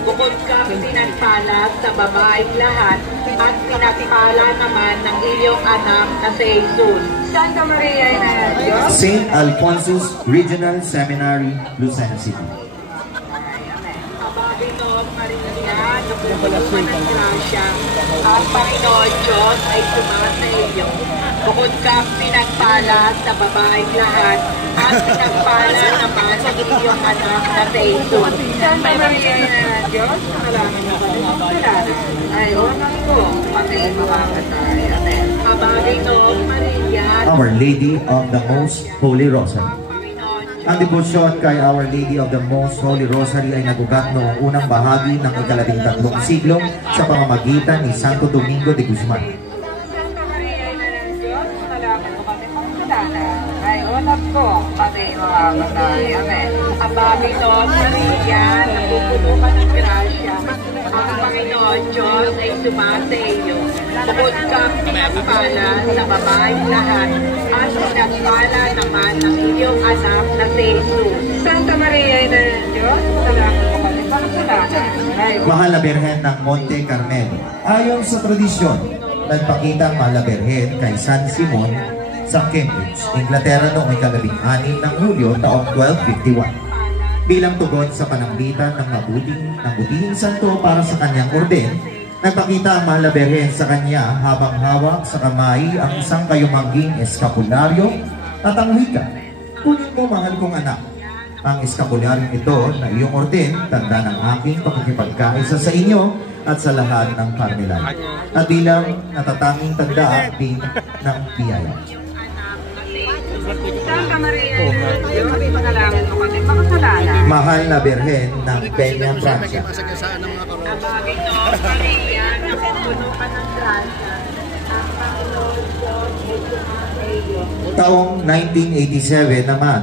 Bukod kang pinagpala sa babaeng lahat at pinagpala naman ng iyong anak na si Jesus. Santa Maria, Ina ng Diyos. St. Alphonsus Regional Seminary, Lucena City. Panginoon Maria, napupuno ka ng grasya. Ang Panginoon Diyos ay sumasa iyo. Bukod kang pinagpala sa babaeng lahat at pinagpala naman ng iyong anak na si Jesus. Santa Maria, Ina ng Diyos, manalangin mo kami ng kasalanan. Ay, unang ko, pati makamatay. Amen. Panginoon Maria, Our Lady of the Most Holy Rosary. Ang debosyon kay Our Lady of the Most Holy Rosary ay nagugat noong unang bahagi ng ika-13 siglo sa pamamagitan ni Santo Domingo de Guzman. Santa Maria, Ina ng Diyos, manalangin mo kami ng kasalanan. Ay, unang ko, pati makamatay. Amen. Ang Panginoon Maria, napupuno ka ng grasya. Ang Panginoon Diyos ay sumasa iyo. Bukod kang pinagpala sa babaeng lahat at pinagpala naman ng iyong anak na si Jesus. Santa Maria, Ina ng Diyos, manalangin mo kami ng kasalanan. Ay, Mahal na Birhen ng Monte Carmelo. Ayon sa tradisyon, nagpakita ang Mahal na Birhen kay San Simon sa Cambridge, Inglaterra noong ika-6 ng Hulyo taong 1251. Bilang tugon sa panambitan ng mabutihing santo para sa kanyang orden, nagpakita ang Mahal na Birhen sa kanya habang hawak sa kamay ang isang kayumangging eskapularyo at ang wika, "Kunin mo, mahal kong anak, ang eskapularyong ito na iyong orden, tanda ng aking pakikipagkaisa sa inyo at sa lahat ng Carmelite, at bilang natatanging tanda ng biyaya." Santa Maria, Ina ng Diyos, manalangin mo kami ng kasalanan. Mahal na Birhen ng Peña, Francia. Ang Panginoon Maria, napupuno ka ng grasya. Ang Panginoon Diyos ay sumasa iyo. Taong 1987 naman,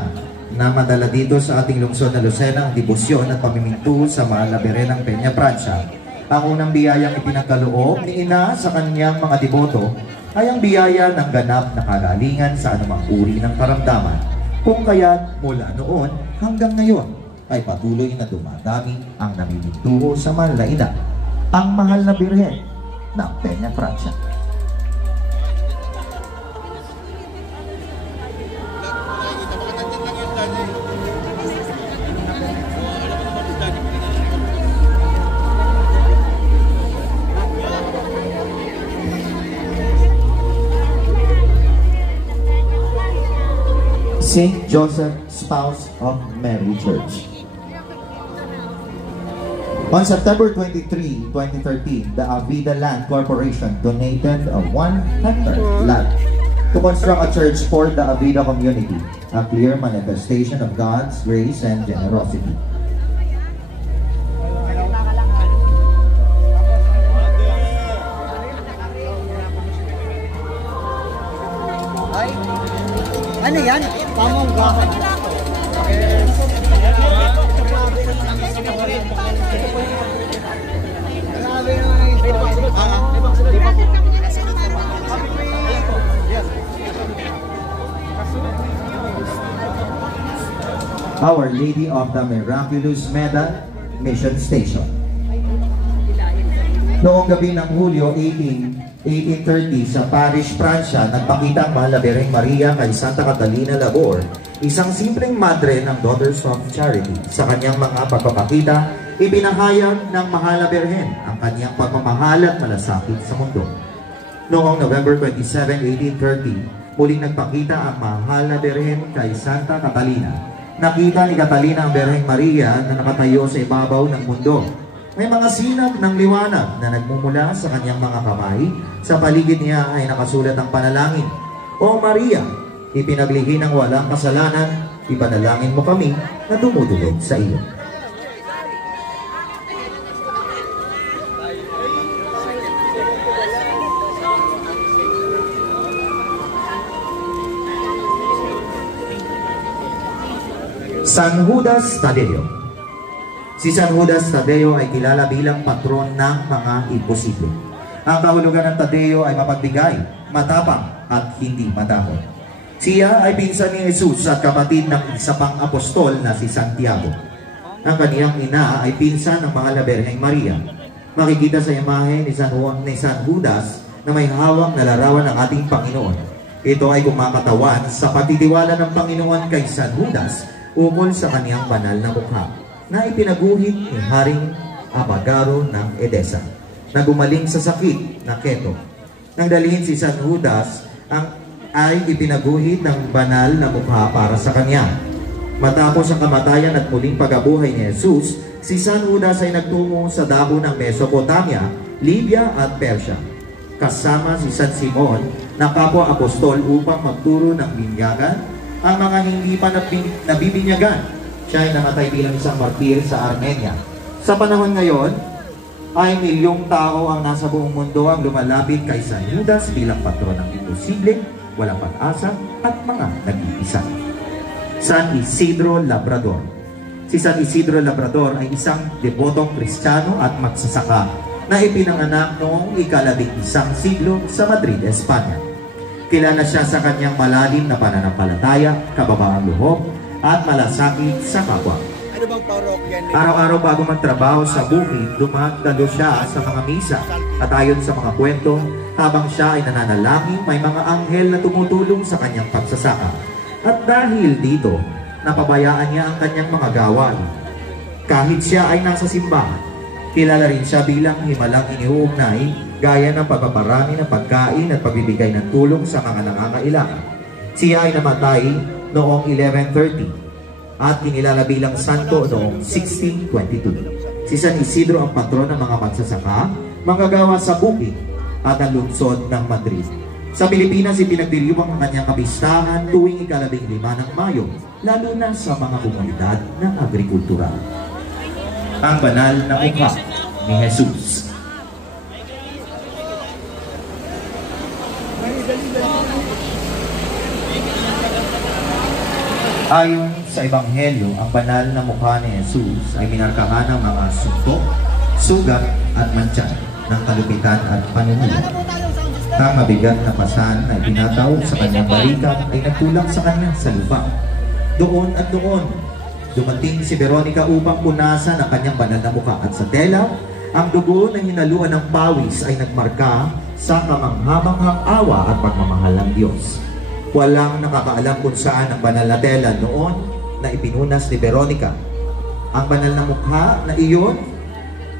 na madala dito sa ating lungsod na Lucena ang debosyon at pamiminto sa Mahal na Birhen ng Peña, Francia. Ang unang biyayang ipinagkaloob ni Ina sa kanyang mga deboto ay ang biyaya ng ganap na kagalingan sa anumang uri ng karamdaman. Kung kaya't mula noon hanggang ngayon ay patuloy na dumadami ang namimintuho sa Mahal na Ina, ang Mahal na Birhen ng Peña, Francia. St. Joseph, Spouse of Mary Church. On September 23, 2013, the Avida Land Corporation donated a 1 hectare land to construct a church for the Avida community, a clear manifestation of God's grace and generosity. Ano yan? Pamunggahan. Our Lady of the Miraculous Medal, Mission Station. Noong gabi ng Hulyo 1830 sa Paris, Francia, nagpakita ang Mahal na Birheng Maria kay Santa Catalina Labor, isang simpleng madre ng Daughters of Charity. Sa kanyang mga pagpapakita, ibinahayag ng Mahal na Birhen ang kanyang pagmamahal at malasakit sa mundo. Noong November 27, 1830, muling nagpakita ang Mahal na Birhen kay Santa Catalina. Nakita ni Catalina ang Birheng Maria na nakatayo sa ibabaw ng mundo. May mga sinag ng liwanag na nagmumula sa kanyang mga kamay. Sa paligid niya ay nakasulat ang panalangin, "O Maria, ipinaglihi ng walang kasalanan, ipanalangin mo kami na dumudulog sa iyo." San Judas Tadeo. Si San Judas Tadeo ay kilala bilang patron ng mga imposible. Ang kahulugan ng Tadeo ay mapagbigay, matapang at hindi matakot. Siya ay pinsan ni Jesus at kapatid ng isa pang apostol na si Santiago. Ang kaniyang ina ay pinsan ng mahal na Birheng Maria. Makikita sa imahe ni San Judas na may hawak na larawan ng ating Panginoon. Ito ay kumakatawan sa pagtitiwala ng Panginoon kay San Judas ukol sa kaniyang banal na mukha na ipinaguhit ni Haring Abagaro ng Edesa na gumaling sa sakit na keto. Nang dalhin si San Judas ay ipinaguhit ng banal na mukha para sa kanya. Matapos ang kamatayan at muling pag-abuhay ni Jesus, si San Judas ay nagtungo sa dako ng Mesopotamia, Libya at Persia. Kasama si San Simon na kapwa apostol upang magturo ng binyagan ang mga hindi pa nabibinyagan. Siya ay namatay bilang isang martir sa Armenia. Sa panahon ngayon, ay milyong tao ang nasa buong mundo ang lumalapit kay San Judas bilang patron ng imposible, walang pag-asa at mga nag-iisa. San Isidro Labrador. Si San Isidro Labrador ay isang debotong Kristiyano at magsasaka na ipinanganak noong ika-11 siglo sa Madrid, Espanya. Kilala siya sa kanyang malalim na pananampalataya, kababaang loob at malasakit sa kapwa. Araw-araw bago magtrabaho sa bukid, dumadalo siya sa mga misa at ayon sa mga kwento, habang siya ay nananalangin, may mga anghel na tumutulong sa kanyang pagsasaka. At dahil dito, napabayaan niya ang kanyang mga gawain. Kahit siya ay nasa simbahan, kilala rin siya bilang himalang iniuugnay gaya ng pagpaparami ng pagkain at pagbibigay ng tulong sa mga nangangailangan. Siya ay namatay noong 1130 at kinilala bilang santo noong 1622. Si San Isidro ang patron ng mga magsasaka, manggagawa sa bukid at ang lungsod ng Madrid. Sa Pilipinas, ipinagdiriwang ang kanyang kapistahan tuwing ika-15 ng Mayo, lalo na sa mga komunidad ng agrikultural. Ang banal na mukha ni Jesus. Ayon sa Ebanghelyo, ang banal na mukha ni Jesus ay minarkahan ng mga suntok, sugat at mantsa ng kalupitan at panunod. Ang mabigat na pasan na ipinataw sa kanyang balikat ay nagtulak sa kanya sa lupa. Doon at doon, dumating si Veronica upang punasan ang kanyang banal na mukha at sa tela, ang dugo na hinaluan ng pawis ay nagmarka sa kamanghamanghang awa at pagmamahal ng Diyos. Walang nakakaalam kung saan ang banal na tela noon na ipinunas ni Veronica. Ang banal na mukha na iyon,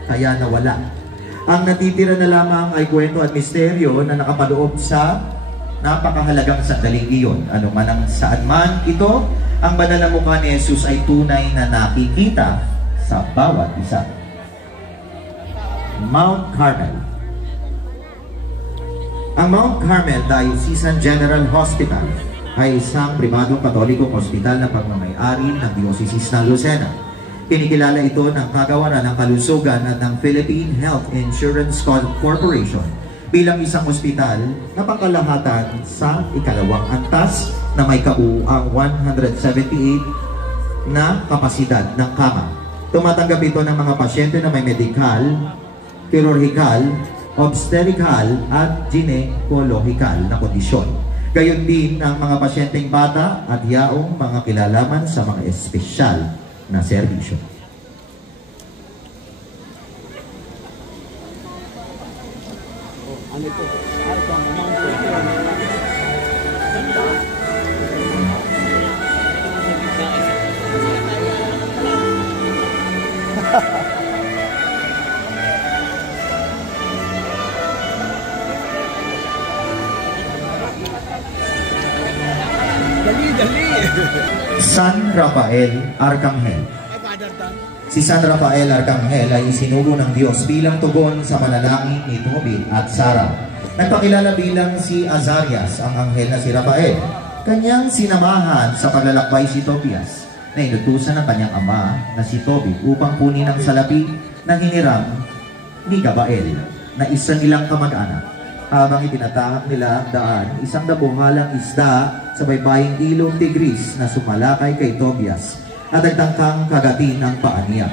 kaya nawala. Ang natitira na lamang ay kwento at misteryo na nakapaloob sa napakahalagang sandaling iyon. Ano man ang saan man ito, ang banal na mukha ni Jesus ay tunay na nakikita sa bawat isa. Mount Carmel. Ang Mount Carmel Diocesan General Hospital ay isang pribadong katolikong ospital na pagmamay-ari ng Diocese ng Lucena. Kinikilala ito ng kagawaran ng kalusugan at ng Philippine Health Insurance Corporation bilang isang ospital na pangkalahatan sa ikalawang antas na may kabuuang 178 na kapasidad ng kama. Tumatanggap ito ng mga pasyente na may medical, chirurgical, obstetrical at gynecological na kondisyon. Gayon din ang mga pasyenteng bata at yaong mga kilalaman sa mga espesyal na serbisyo. San Rafael Arcangel. Si San Rafael Arcangel ay isinugo ng Diyos bilang tugon sa panalangin ni Tobit at Sarah. Nagpakilala bilang si Azarias ang anghel na si Rafael. Kanyang sinamahan sa paglalakbay si Tobias na inutusan ng kanyang ama na si Tobit upang kunin ang salapi na hiniram ni Gabael na isa nilang kamag-anak. Habang itinatahak nila ang daan, isang nabuhalang isda sa baybaying ilog Tigris na sumalakay kay Tobias at nagtangkang kagatin ang paa niya.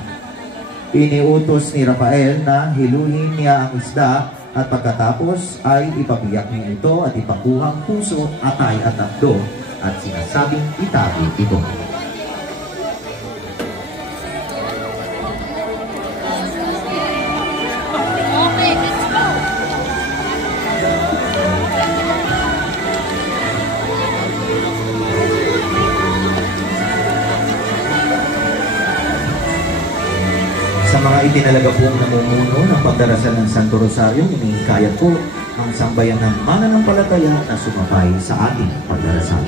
Iniutos ni Rafael na hiluhin niya ang isda at pagkatapos ay ipabiyak niya ito at ipakuhang puso, atay at abdo at sinasabing itabi ito. Sa mga itinalaga pong namumuno ng pagdarasal ng Santo Rosario, hinihikayat po ang sambayan ng mananampalataya na sumabay sa ating pagdarasal.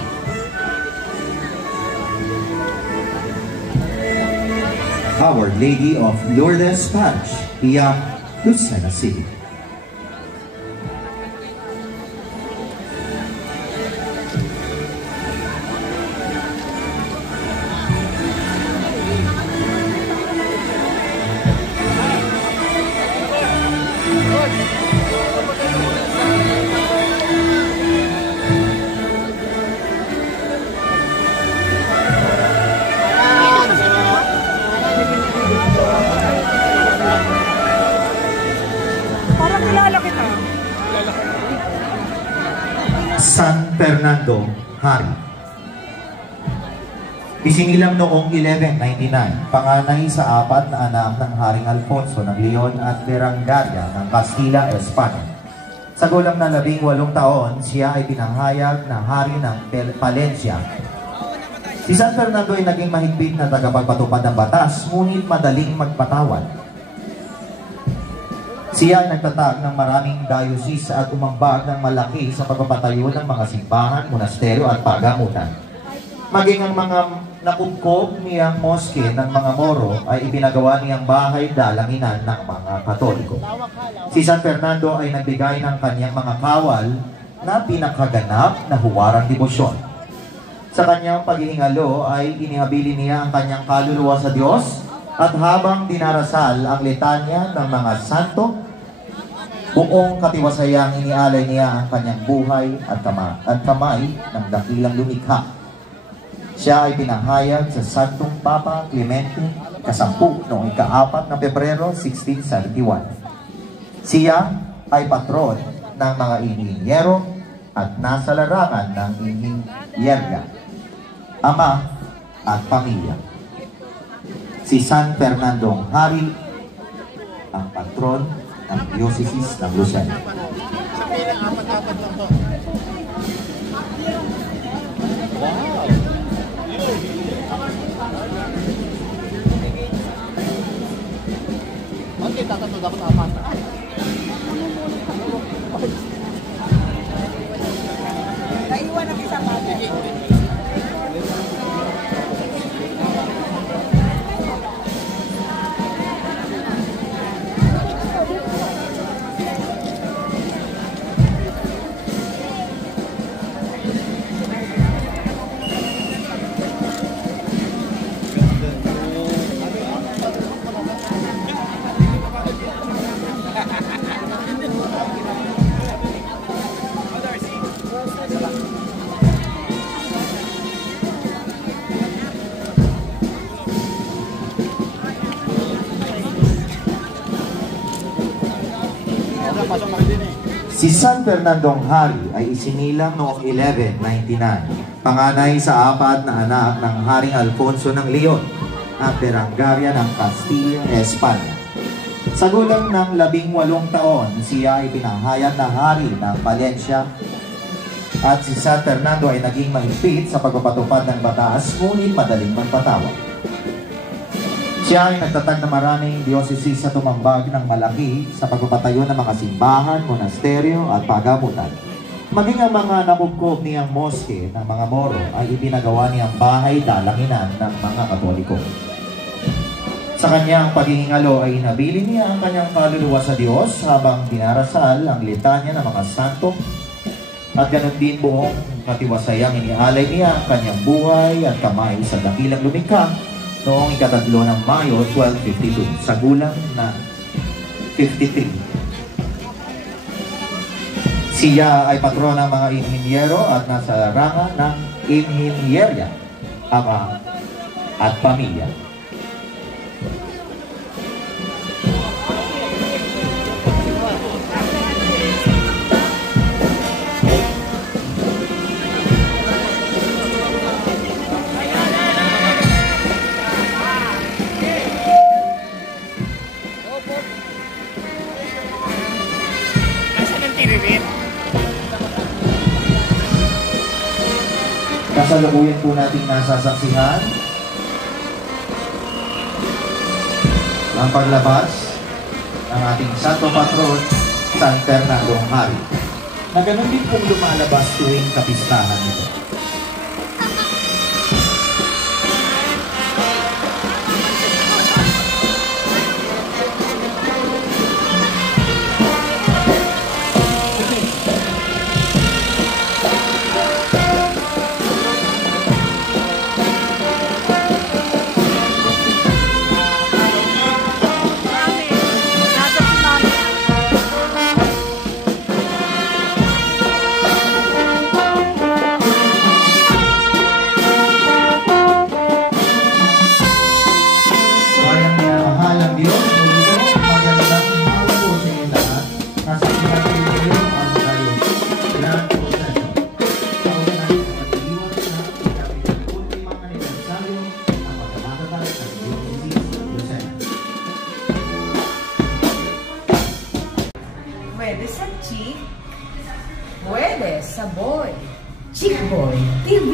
Our Lady of Lourdes Parish, Iyang, Lucena City. Parang kilala kita. San Fernando, Hari. Isinilang noong 1199, panganay sa 4 na anak ng Haring Alfonso ng Leon at Berengaria ng Castilla, Espanya. Sa gulang na 18 taon, siya ay pinahayag na hari ng Palencia. Si San Fernando ay naging mahigpit na tagapagpatupad ng batas, ngunit madaling magpatawad. Siya ay nagtatag ng maraming diocese at umambag ng malaki sa pagpapatayo ng mga simbahan, monasteryo at pagamutan. Maging ang mga nakubkob niyang moske ng mga Moro ay ibinagawa niyang bahay dalanginan ng mga Katoliko. Si San Fernando ay nagbigay ng kanyang mga kawal na pinakaganap na huwarang debosyon. Sa kanyang paghihingalo ay inihabilin niya ang kanyang kaluluwa sa Diyos at habang dinarasal ang litanya ng mga santo, buong katiwasayang inialay niya ang kanyang buhay at kamay ng dakilang lumikha. Siya ay pinahayag sa Santong Papa Clemente X noong ika-4 ng Pebrero 1671. Siya ay patron ng mga inhinyero at nasa larangan ng inhinyerya, ama at pamilya. Si San Fernandong Hari, ang patron ng Diocese ng Lucena. Okay, tatato dapat apat. Naiwan ang isang mata. Si San Fernandong Hari ay isinilang noong 1199, panganay sa 4 na anak ng Haring Alfonso ng Leon at Berengaria ng Castilla, Espanya. Sa gulang ng 18 taon, siya ay pinahayag na hari ng Palencia at si San Fernando ay naging mahigpit sa pagpapatupad ng batas, ngunit madaling magpatawad. Siya ay nagtatag na maraming diocese sa tumambag ng malaki sa pagpapatayo ng mga simbahan, monasteryo at pagamutan. Maging ang mga namubkob niyang moske ng mga Moro ay ibinagawa niyang bahay dalanginan ng mga Katoliko. Sa kanyang paghihingalo ay inabili niya ang kanyang kaluluwa sa Diyos habang dinarasal ang litanya ng mga santo at ganun din buong katiwasayang inialay niya ang kanyang buhay at kamay sa dakilang lumikha noong ika-3 ng Mayo 1252 sa gulang na 53. Siya ay patron ng mga inhinyero at nasa larangan ng inhinyerya, ama at pamilya. Kasalukuyan po nating nasasaksihan ang paglabas ng ating Santo Patron, San Fernando Hari, na ganun din pong lumalabas tuwing kapistahan nito. Pwede sa chick, pwede sa boy. Chick Boy TV.